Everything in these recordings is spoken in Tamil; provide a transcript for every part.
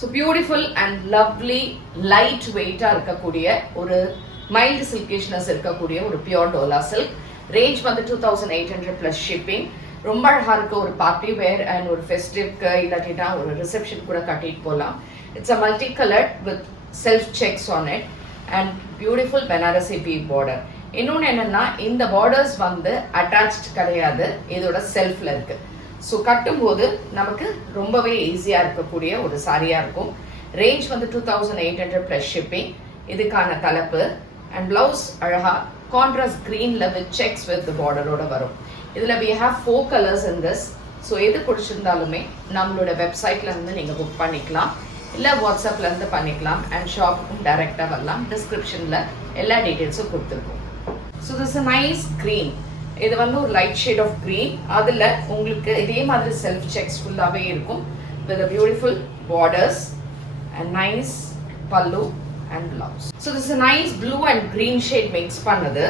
So beautiful and lovely light வெயிட்டாக இருக்கக்கூடிய ஒரு மைல்டு சில்கிஷ்னஸ் இருக்கக்கூடிய ஒரு பியோர் டோலா சில்க். ரேஞ்ச் வந்து 2800 ப்ளஸ் ஷிப்பிங். ரொம்ப அழகா இருக்கு. ஒரு பார்ட்டி வேர் அண்ட் ஒரு ஃபெஸ்டிவ்க்கு இல்லாட்டினா ஒரு ரிசப்ஷன் கூட கட்டிட்டு போகலாம். It's a multi coloured with self checks on it and beautiful Banarasi bead border. இன்னொன்று என்னன்னா, இந்த பார்டர்ஸ் வந்து அட்டாச்ட் கிடையாது, இதோட செல்ஃப்ல இருக்கு. ஸோ கட்டும்போது நமக்கு ரொம்பவே ஈஸியாக இருக்கக்கூடிய ஒரு சாரியாக இருக்கும். ரேஞ்ச் வந்து 2800 ப்ளஸ் ஷிப்பிங். இதுக்கான தலைப்பு அண்ட் பிளவுஸ் அழகா கான்ட்ராஸ்ட் கிரீன்ல வித் செக்ஸ் வித் பார்டரோட வரும். இதில் we have 4 colors in this. So எது பிடிச்சிருந்தாலுமே நம்மளோட வெப்சைட்ல இருந்து நீங்கள் புக் பண்ணிக்கலாம், இல்லை வாட்ஸ்அப்ல இருந்து பண்ணிக்கலாம் அண்ட் ஷாப்புக்கும் டைரெக்டாக வரலாம். டிஸ்கிரிப்ஷனில் எல்லா டீட்டெயில்ஸும் கொடுத்துருக்கோம். So this a nice green. இது வந்து ஒரு லைட் ஷேட் ஆஃப் கிரீன். அதில் உங்களுக்கு இதே மாதிரி செல்ஃப் செக்ஸ் ஃபுல்லாகவே இருக்கும் with beautiful borders and nice pallu and blouse. So this nice blue and green shade mix பண்ணது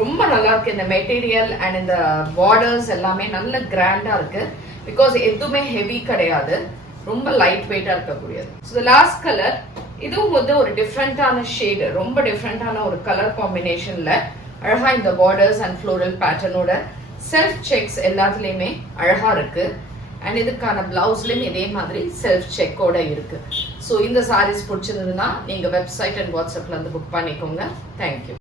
ரொம்ப நல்லா இருக்கு. இந்த மெட்டீரியல் அண்ட் இந்த பார்டர்ஸ் எல்லாமே நல்ல கிராண்டா இருக்கு. பிகாஸ் எதுவுமே ஹெவி கிடையாது, ரொம்ப லைட் வெயிட்டா இருக்கக்கூடியது. ஸோ த லாஸ்ட் கலர், இதுவும் வந்து ஒரு டிஃப்ரெண்டான ஷேடு, ரொம்ப டிஃப்ரெண்டான ஒரு கலர் காம்பினேஷன்ல அழகா இந்த பார்டர்ஸ் அண்ட் ஃப்ளோரல் பேட்டர்னோட செல்ஃப் செக்ஸ் எல்லாத்துலயுமே அழகா இருக்கு. அண்ட் இதுக்கான பிளவுஸ்லயும் இதே மாதிரி செல்ஃப் செக்கோட இருக்கு. ஸோ இந்த சாரீஸ் பிடிச்சிருந்ததுன்னா நீங்க வெப்சைட் அண்ட் வாட்ஸ்அப்ல இருந்து புக் பண்ணிக்கோங்க. தேங்க்யூ.